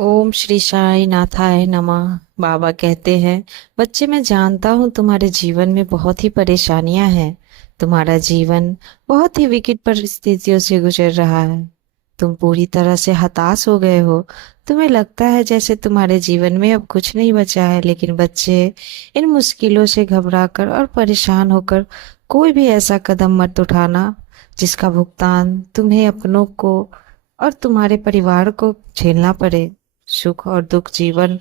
ओम श्री साई नाथाय नमः। बाबा कहते हैं, बच्चे मैं जानता हूँ तुम्हारे जीवन में बहुत ही परेशानियां हैं। तुम्हारा जीवन बहुत ही विकट परिस्थितियों से गुजर रहा है। तुम पूरी तरह से हताश हो गए हो। तुम्हें लगता है जैसे तुम्हारे जीवन में अब कुछ नहीं बचा है। लेकिन बच्चे, इन मुश्किलों से घबराकर और परेशान होकर कोई भी ऐसा कदम मत उठाना जिसका भुगतान तुम्हें, अपनों को और तुम्हारे परिवार को झेलना पड़े। सुख और दुख जीवन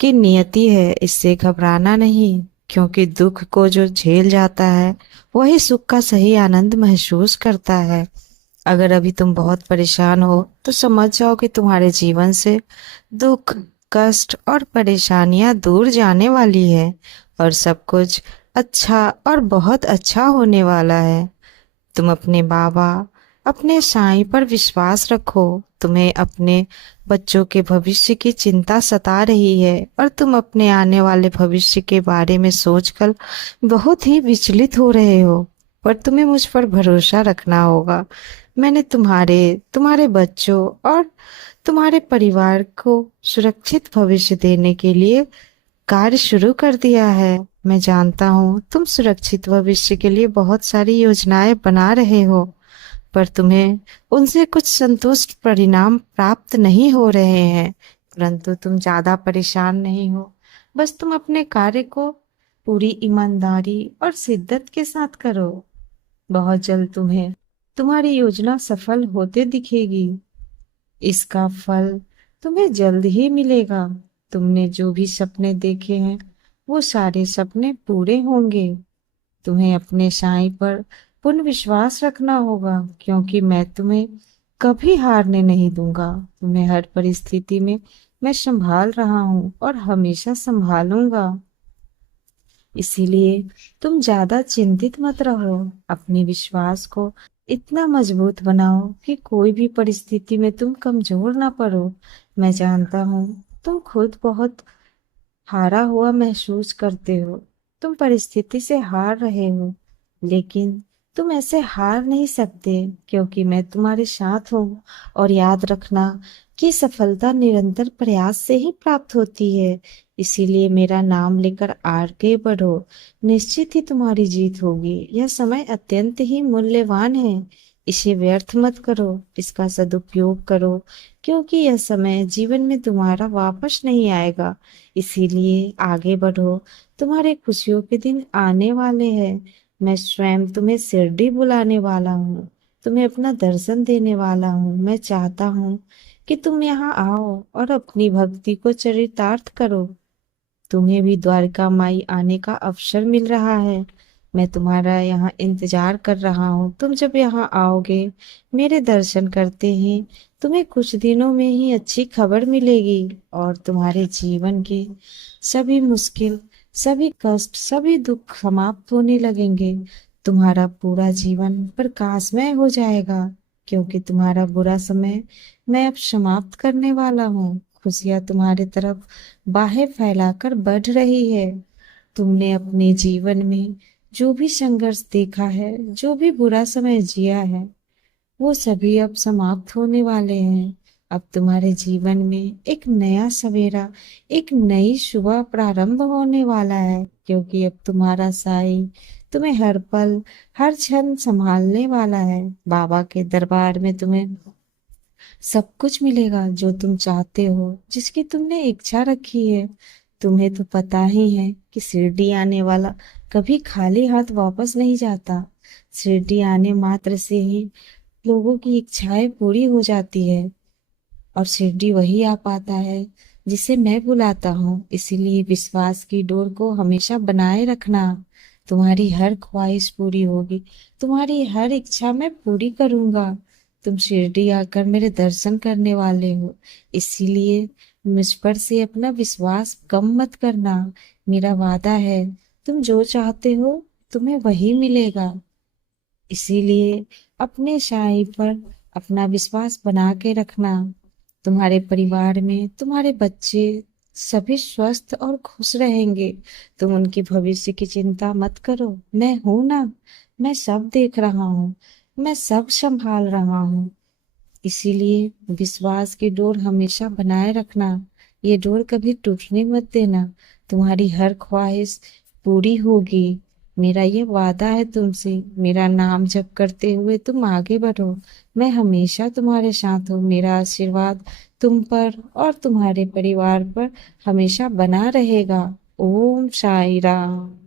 की नियति है, इससे घबराना नहीं। क्योंकि दुख को जो झेल जाता है वही सुख का सही आनंद महसूस करता है। अगर अभी तुम बहुत परेशान हो तो समझ जाओ कि तुम्हारे जीवन से दुख, कष्ट और परेशानियां दूर जाने वाली है और सब कुछ अच्छा और बहुत अच्छा होने वाला है। तुम अपने बाबा, अपने साईं पर विश्वास रखो। तुम्हें अपने बच्चों के भविष्य की चिंता सता रही है और तुम अपने आने वाले भविष्य के बारे में सोचकर बहुत ही विचलित हो रहे हो। पर तुम्हें मुझ पर भरोसा रखना होगा। मैंने तुम्हारे, तुम्हारे बच्चों और तुम्हारे परिवार को सुरक्षित भविष्य देने के लिए कार्य शुरू कर दिया है। मैं जानता हूँ तुम सुरक्षित भविष्य के लिए बहुत सारी योजनाएं बना रहे हो, पर तुम्हें उनसे कुछ संतुष्ट परिणाम प्राप्त नहीं हो रहे हैं। परंतु तुम ज्यादा परेशान नहीं हो। बस तुम अपने कार्य को पूरी ईमानदारी और शिद्दत के साथ करो। बहुत जल्द तुम्हें तुम्हारी योजना सफल होते दिखेगी। इसका फल तुम्हें जल्द ही मिलेगा। तुमने जो भी सपने देखे हैं वो सारे सपने पूरे होंगे। तुम्हें अपने साईं पर पूर्ण विश्वास रखना होगा, क्योंकि मैं तुम्हें कभी हारने नहीं दूंगा। तुम्हें हर परिस्थिति में मैं संभाल रहा हूँ और हमेशा संभालूंगा। इसीलिए तुम ज्यादा चिंतित मत रहो। अपने विश्वास को इतना मजबूत बनाओ कि कोई भी परिस्थिति में तुम कमजोर ना पड़ो। मैं जानता हूँ तुम खुद बहुत हारा हुआ महसूस करते हो। तुम परिस्थिति से हार रहे हो, लेकिन तुम ऐसे हार नहीं सकते, क्योंकि मैं तुम्हारे साथ हूँ। और याद रखना कि सफलता निरंतर प्रयास से ही प्राप्त होती है। इसीलिए मेरा नाम लेकर आगे बढ़ो। निश्चित ही तुम्हारी जीत होगी। यह समय अत्यंत ही मूल्यवान है। इसे व्यर्थ मत करो, इसका सदुपयोग करो, क्योंकि यह समय जीवन में तुम्हारा वापस नहीं आएगा। इसीलिए आगे बढ़ो। तुम्हारे खुशियों के दिन आने वाले हैं। मैं स्वयं तुम्हें शिरडी बुलाने वाला हूँ। तुम्हें अपना दर्शन देने वाला हूँ। मैं चाहता हूँ कि तुम यहाँ आओ और अपनी भक्ति को चरितार्थ करो। तुम्हें भी द्वारका माई आने का अवसर मिल रहा है। मैं तुम्हारा यहाँ इंतजार कर रहा हूँ। तुम जब यहाँ आओगे, मेरे दर्शन करते ही तुम्हें कुछ दिनों में ही अच्छी खबर मिलेगी और तुम्हारे जीवन के सभी मुश्किल, सभी कष्ट, सभी दुख समाप्त होने लगेंगे। तुम्हारा पूरा जीवन प्रकाशमय हो जाएगा, क्योंकि तुम्हारा बुरा समय मैं अब समाप्त करने वाला हूँ। खुशियाँ तुम्हारे तरफ बाहें फैलाकर बढ़ रही है। तुमने अपने जीवन में जो भी संघर्ष देखा है, जो भी बुरा समय जिया है, वो सभी अब समाप्त होने वाले हैं। अब तुम्हारे जीवन में एक नया सवेरा, एक नई सुबह प्रारंभ होने वाला है, क्योंकि अब तुम्हारा साईं तुम्हें हर पल, हर क्षण संभालने वाला है। बाबा के दरबार में तुम्हें सब कुछ मिलेगा जो तुम चाहते हो, जिसकी तुमने इच्छा रखी है। तुम्हें तो पता ही है कि शिरडी आने वाला कभी खाली हाथ वापस नहीं जाता। शिरडी आने मात्र से ही लोगों की इच्छाएं पूरी हो जाती है, और शिरडी वही आ पाता है जिसे मैं बुलाता हूँ। इसीलिए विश्वास की डोर को हमेशा बनाए रखना। तुम्हारी हर ख्वाहिश पूरी होगी। तुम्हारी हर इच्छा मैं पूरी करूंगा। तुम शिरडी आकर मेरे दर्शन करने वाले हो, इसीलिए मुझ पर से अपना विश्वास कम मत करना। मेरा वादा है, तुम जो चाहते हो तुम्हें वही मिलेगा। इसीलिए अपने साईं पर अपना विश्वास बना के रखना। तुम्हारे परिवार में तुम्हारे बच्चे सभी स्वस्थ और खुश रहेंगे। तुम उनके भविष्य की चिंता मत करो। मैं हूं ना, मैं सब देख रहा हूँ, मैं सब संभाल रहा हूँ। इसीलिए विश्वास की डोर हमेशा बनाए रखना। ये डोर कभी टूटने मत देना। तुम्हारी हर ख्वाहिश पूरी होगी। मेरा ये वादा है तुमसे। मेरा नाम जप करते हुए तुम आगे बढ़ो। मैं हमेशा तुम्हारे साथ हूँ। मेरा आशीर्वाद तुम पर और तुम्हारे परिवार पर हमेशा बना रहेगा। ओम साई राम।